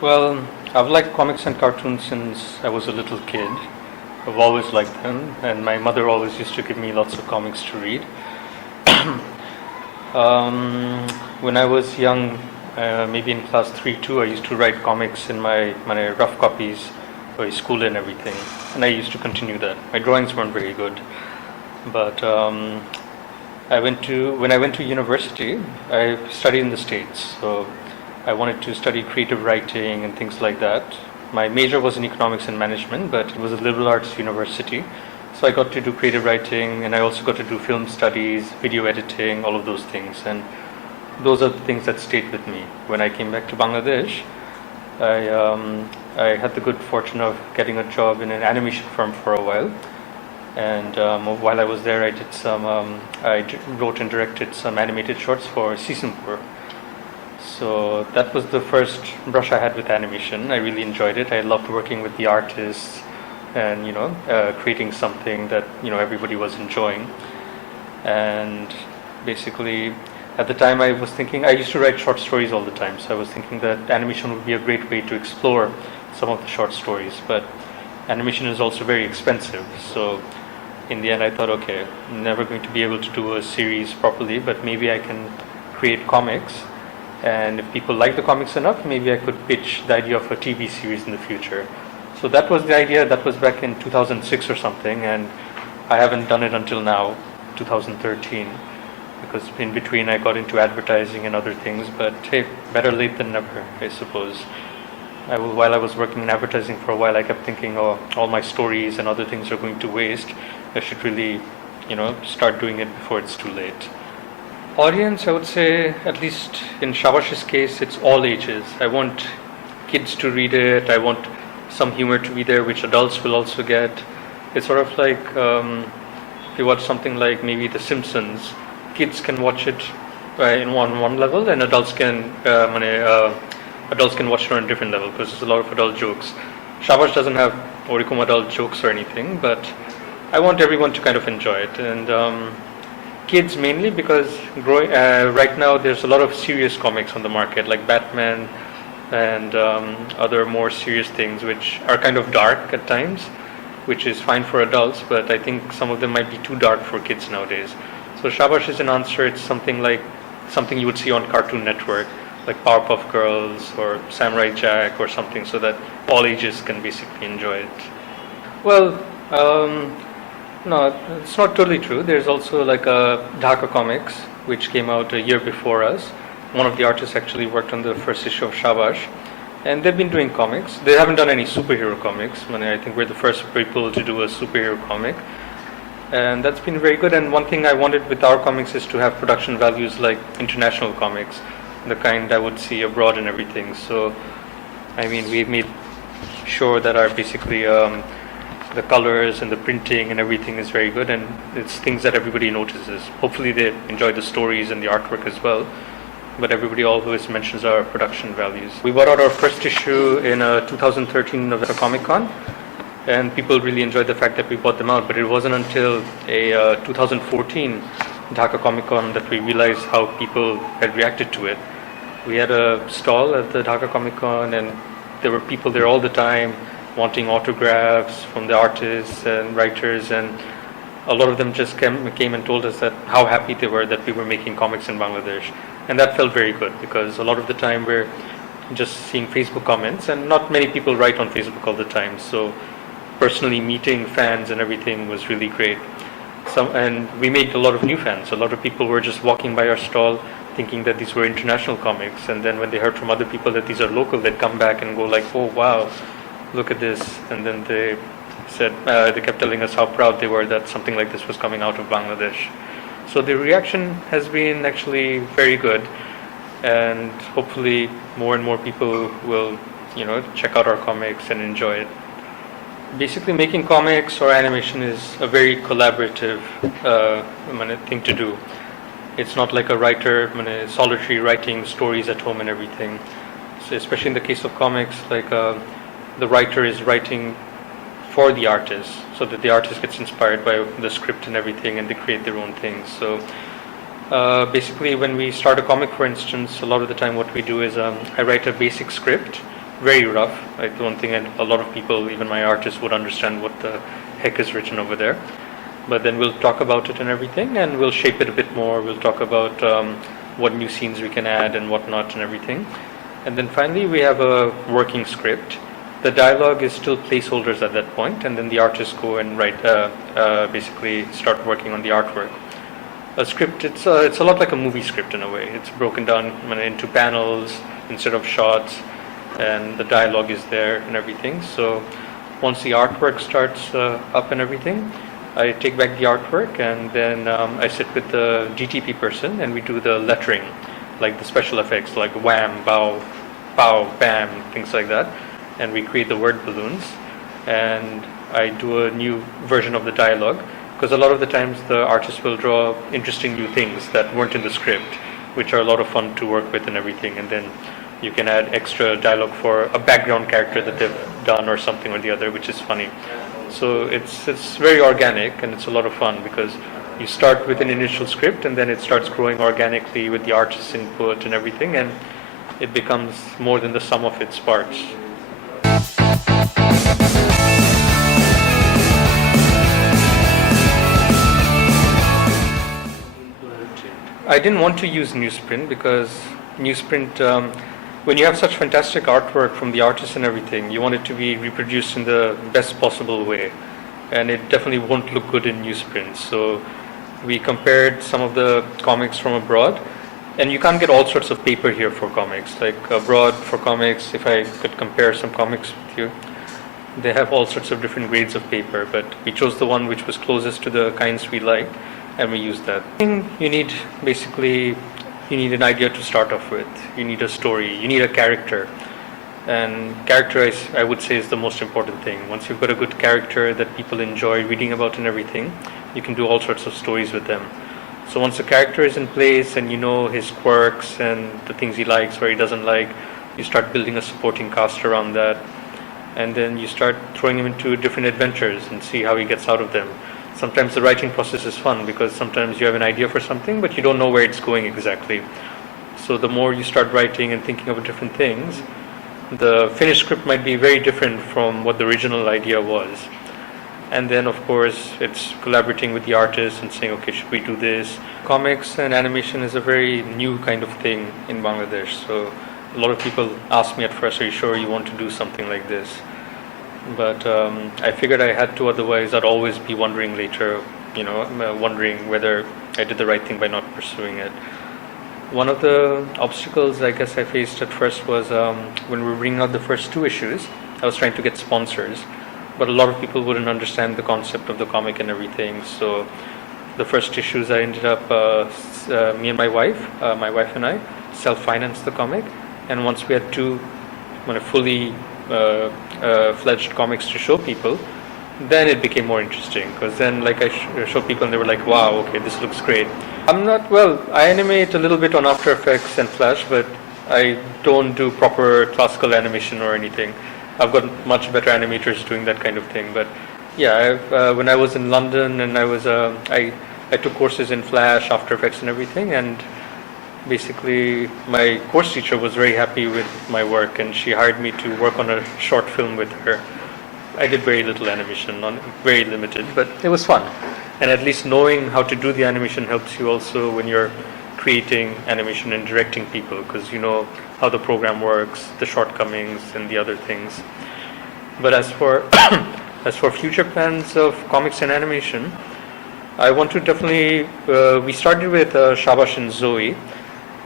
Well, I've liked comics and cartoons since I was a little kid. I've always liked them, and my mother always used to give me lots of comics to read. When I was young, maybe in class 3 2, I used to write comics in my rough copies for school and everything, and I used to continue that. My drawings weren't very good, but when I went to university, I studied in the States, so I wanted to study creative writing and things like that. My major was in economics and management, but it was a liberal arts university. So I got to do creative writing, and I also got to do film studies, video editing, all of those things. And those are the things that stayed with me. When I came back to Bangladesh, I had the good fortune of getting a job in an animation firm for a while. And while I was there, I wrote and directed some animated shorts for Season 4. So that was the first brush I had with animation. I really enjoyed it. I loved working with the artists and creating something that everybody was enjoying. And basically, at the time, I was thinking I used to write short stories all the time. So I was thinking that animation would be a great way to explore some of the short stories. But animation is also very expensive. So in the end, I thought, okay, I'm never going to be able to do a series properly, but maybe I can create comics. And if people like the comics enough, maybe I could pitch the idea of a TV series in the future. So that was the idea. That was back in 2006 or something, and I haven't done it until now, 2013, because in between I got into advertising and other things. But hey, better late than never, I suppose. While I was working in advertising for a while, I kept thinking, oh, all my stories and other things are going to waste. I should really, start doing it before it's too late. Audience, I would say, at least in Shabash's case, it's all ages. I want kids to read it. I want some humor to be there, which adults will also get. It's sort of like if you watch something like maybe The Simpsons, kids can watch it in one level, and adults can watch it on a different level because there's a lot of adult jokes. Shabash doesn't have orikum adult jokes or anything, but I want everyone to kind of enjoy it. And kids mainly because right now there's a lot of serious comics on the market like Batman and other more serious things which are kind of dark at times, which is fine for adults, but I think some of them might be too dark for kids nowadays. So Shabash is an answer. It's something you would see on Cartoon Network, like Powerpuff Girls or Samurai Jack or something, so that all ages can basically enjoy it. Well, no, it's not totally true. There's also like a Dhaka Comics, which came out a year before us. One of the artists actually worked on the first issue of Shabash, and they've been doing comics. They haven't done any superhero comics. I think we're the first people to do a superhero comic, and that's been very good. And one thing I wanted with our comics is to have production values like international comics, the kind I would see abroad and everything. So, we've made sure that our basically the colors and the printing and everything is very good, and it's things that everybody notices. Hopefully they enjoy the stories and the artwork as well, but everybody always mentions our production values. We brought out our first issue in 2013 November Comic Con, and people really enjoyed the fact that we brought them out, but it wasn't until a 2014 Dhaka Comic Con that we realized how people had reacted to it. We had a stall at the Dhaka Comic Con, and there were people there all the time wanting autographs from the artists and writers, and a lot of them just came and told us that how happy they were that we were making comics in Bangladesh. And that felt very good because a lot of the time we're just seeing Facebook comments, and not many people write on Facebook all the time. So personally meeting fans and everything was really great. And we made a lot of new fans. A lot of people were just walking by our stall thinking that these were international comics, and then when they heard from other people that these are local, they'd come back and go like, oh wow, look at this. And then they said they kept telling us how proud they were that something like this was coming out of Bangladesh. So the reaction has been actually very good, and hopefully more and more people will check out our comics and enjoy it. Basically making comics or animation is a very collaborative thing to do. It's not like a writer solitary writing stories at home and everything. So especially in the case of comics, like the writer is writing for the artist, so that the artist gets inspired by the script and everything, and they create their own things. So basically when we start a comic, for instance, a lot of the time what we do is I write a basic script, very rough. I don't think a lot of people, even my artists, would understand what the heck is written over there. But then we'll talk about it and everything, and we'll shape it a bit more. We'll talk about what new scenes we can add and whatnot and everything. And then finally we have a working script. The dialogue is still placeholders at that point, and then the artists go and write, basically start working on the artwork. A script, it's a lot like a movie script in a way. It's broken down into panels instead of shots, and the dialogue is there and everything. So once the artwork starts up and everything, I take back the artwork, and then I sit with the DTP person and we do the lettering, like the special effects, like wham, bow, pow, bam, things like that. And we create the word balloons, and I do a new version of the dialogue, because a lot of the times the artists will draw interesting new things that weren't in the script, which are a lot of fun to work with and everything. And then you can add extra dialogue for a background character that they've done or something or the other, which is funny. So it's very organic, and it's a lot of fun because you start with an initial script and then it starts growing organically with the artist's input and everything, and it becomes more than the sum of its parts. I didn't want to use newsprint because newsprint, when you have such fantastic artwork from the artists and everything, you want it to be reproduced in the best possible way, and it definitely won't look good in newsprint. So we compared some of the comics from abroad, and you can't get all sorts of paper here for comics. Like abroad for comics, if I could compare some comics with you, they have all sorts of different grades of paper, but we chose the one which was closest to the kinds we liked, and we used that. You need an idea to start off with. You need a story, you need a character, and character I would say is the most important thing. Once you've got a good character that people enjoy reading about and everything, you can do all sorts of stories with them. So once the character is in place and you know his quirks and the things he likes or he doesn't like, you start building a supporting cast around that, and then you start throwing him into different adventures and see how he gets out of them. Sometimes the writing process is fun because sometimes you have an idea for something but you don't know where it's going exactly. So the more you start writing and thinking of different things, the finished script might be very different from what the original idea was. And then of course it's collaborating with the artist and saying, okay, should we do this? Comics and animation is a very new kind of thing in Bangladesh. So a lot of people ask me at first, are you sure you want to do something like this? But I figured I had to, otherwise I'd always be wondering later, wondering whether I did the right thing by not pursuing it. One of the obstacles I guess I faced at first was when we were bringing out the first 2 issues, I was trying to get sponsors, but a lot of people wouldn't understand the concept of the comic and everything. So the first issues I ended up, me and my wife and I self-financed the comic, and once we had 2 fully fledged comics to show people, then it became more interesting, because then I show people and they were like, wow, okay, this looks great. I animate a little bit on After Effects and Flash, but I don't do proper classical animation or anything. I've got much better animators doing that kind of thing. But yeah, when I was in London and I took courses in Flash, After Effects and everything, and basically my course teacher was very happy with my work and she hired me to work on a short film with her. I did very little animation, very limited, but it was fun. And at least knowing how to do the animation helps you also when you're creating animation and directing people, because you know how the program works, the shortcomings and the other things. But as for future plans of comics and animation, I want to definitely, we started with Shabash and Zoe,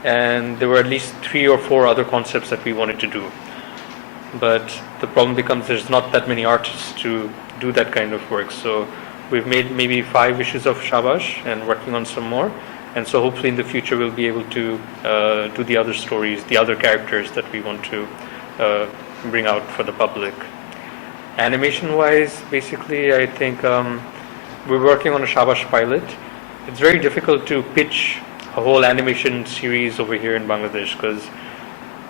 and there were at least 3 or 4 other concepts that we wanted to do. But the problem becomes there's not that many artists to do that kind of work. So we've made maybe 5 issues of Shabash and working on some more. And so hopefully in the future we'll be able to do the other stories, the other characters that we want to bring out for the public. Animation-wise, basically, I think we're working on a Shabash pilot. It's very difficult to pitch a whole animation series over here in Bangladesh, because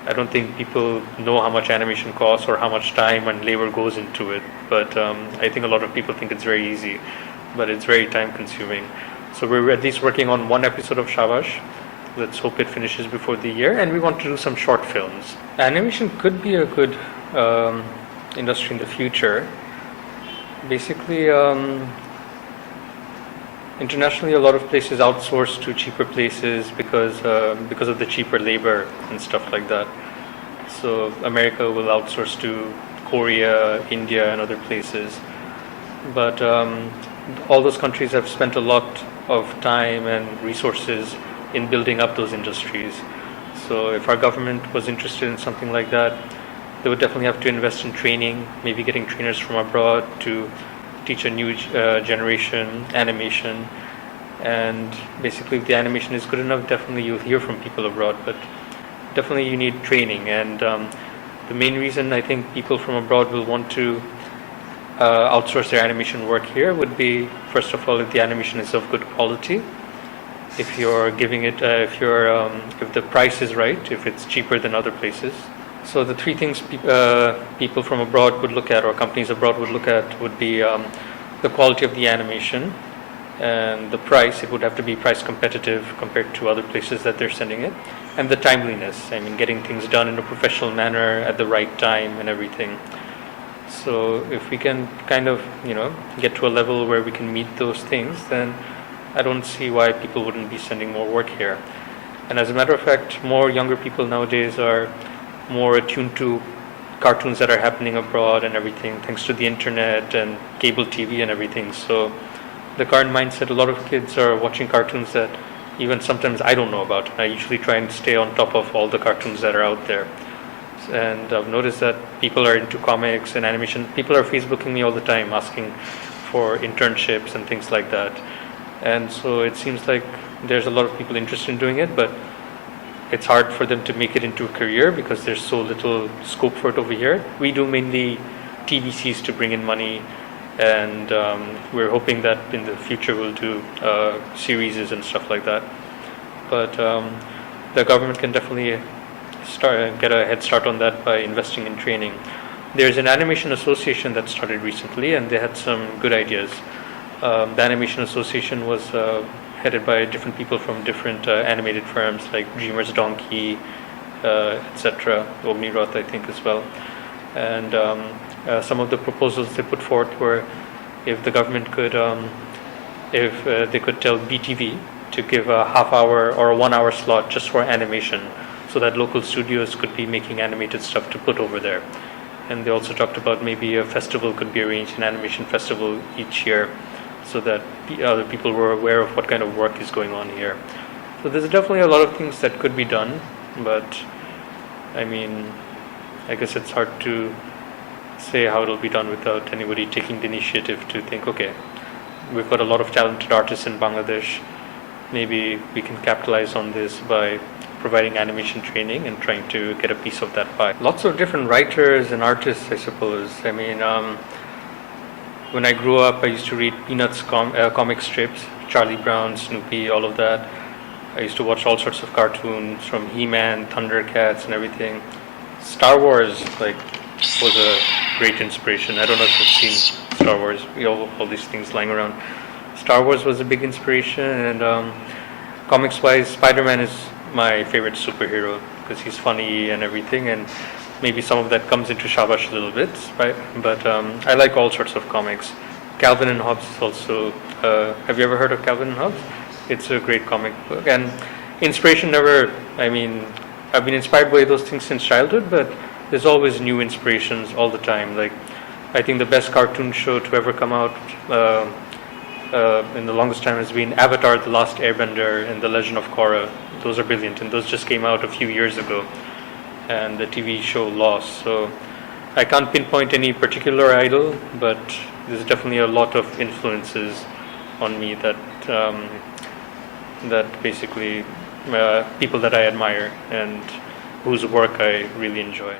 I don't think people know how much animation costs or how much time and labor goes into it. But I think a lot of people think it's very easy, but it's very time consuming. So we're at least working on 1 episode of Shabash, let's hope it finishes before the year. And we want to do some short films. Animation could be a good industry in the future. Basically, internationally, a lot of places outsource to cheaper places because of the cheaper labor and stuff like that. So America will outsource to Korea, India, and other places. But all those countries have spent a lot of time and resources in building up those industries. So if our government was interested in something like that, they would definitely have to invest in training, maybe getting trainers from abroad to teach a new generation animation. And basically, if the animation is good enough, definitely you'll hear from people abroad. But definitely you need training. And the main reason I think people from abroad will want to outsource their animation work here would be, first of all, if the animation is of good quality, if you're giving it, if the price is right, if it's cheaper than other places. So the three things people from abroad would look at, or companies abroad would look at, would be the quality of the animation and the price. It would have to be price competitive compared to other places that they're sending it, and the timeliness. I mean, getting things done in a professional manner at the right time and everything. So if we can kind of, get to a level where we can meet those things, then I don't see why people wouldn't be sending more work here. And as a matter of fact, more younger people nowadays are more attuned to cartoons that are happening abroad and everything, thanks to the internet and cable TV and everything. So the current mindset, a lot of kids are watching cartoons that even sometimes I don't know about. I usually try and stay on top of all the cartoons that are out there. And I've noticed that people are into comics and animation. People are Facebooking me all the time asking for internships and things like that. And so it seems like there's a lot of people interested in doing it, but it's hard for them to make it into a career because there's so little scope for it over here. We do mainly TVCs to bring in money, and we're hoping that in the future we'll do series and stuff like that. But the government can definitely get a head start on that by investing in training. There's an animation association that started recently, and they had some good ideas. The animation association was headed by different people from different animated firms like Dreamer's Donkey, etc. Omniroth, I think, as well. And some of the proposals they put forth were, if the government could, if they could tell BTV to give a half-hour or a 1 hour slot just for animation, so that local studios could be making animated stuff to put over there. And they also talked about maybe a festival could be arranged, an animation festival each year, so that other people were aware of what kind of work is going on here. So there's definitely a lot of things that could be done, but I mean, I guess it's hard to say how it'll be done without anybody taking the initiative to think, okay, we've got a lot of talented artists in Bangladesh, maybe we can capitalize on this by providing animation training and trying to get a piece of that pie. Lots of different writers and artists, I suppose. I mean, when I grew up, I used to read Peanuts comic strips, Charlie Brown, Snoopy, all of that. I used to watch all sorts of cartoons from He-Man, Thundercats, and everything. Star Wars, was a great inspiration. I don't know if you've seen Star Wars. We all these things lying around. Star Wars was a big inspiration, and comics-wise, Spider-Man is my favorite superhero because he's funny and everything, and maybe some of that comes into Shabash a little bit, right? But I like all sorts of comics. Calvin and Hobbes is also. Have you ever heard of Calvin and Hobbes? It's a great comic book, and inspiration never. I mean, I've been inspired by those things since childhood, but there's always new inspirations all the time. Like, I think the best cartoon show to ever come out in the longest time has been Avatar: The Last Airbender and The Legend of Korra. Those are brilliant, and those just came out a few years ago. And the TV show Lost. So I can't pinpoint any particular idol, but there's definitely a lot of influences on me that basically people that I admire and whose work I really enjoy.